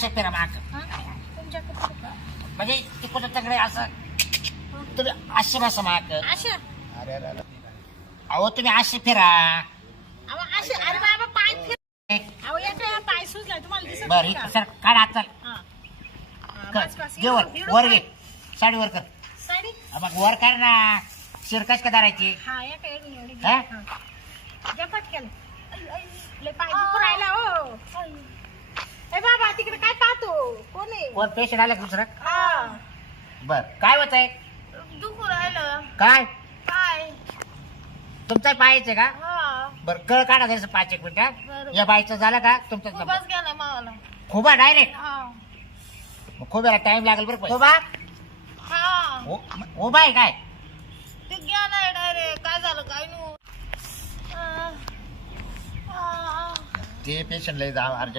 असे फिरा माग तुमच्याकडे का? म्हणजे तिकडं तगडे असं तुम्ही असे बसा माग अशा अरे अरे अरे. अहो तुम्ही असे फिरा अहो असे अरे बाबा पाय फिर अहो येते पाय सुजलाय तुम्हाला दिसत बर नाही का? सर काढ हात चाल हा. हा, बस, बस. घे वर एवढं वर पाय. घे साडी वर कर साडी हा, मग वर कर ना शिरकश का धरायची हा या काय एवढी हा? जपट केलं लय पाय दुखू राहिला हो ए बाबा तिकडे काय पाहतो कोण आहे कोण पेशंट आलं का दुसरं हा बर काय होत आहे दुखू राहिलं काय पाय तुमचा पाहायचं का हा बर कळ काढा द्यायचं 5 एक मिनिट बरं. या बाईचं झालं का तुमचं खूपच गेला मावाला खोबा डायरेक्ट हा खोब्याला टाइम लागेल बरं खोबा हा उभा आहे काय ते गेलाय डायरेक्ट काय झालं काय नु ते पेशंट लय जा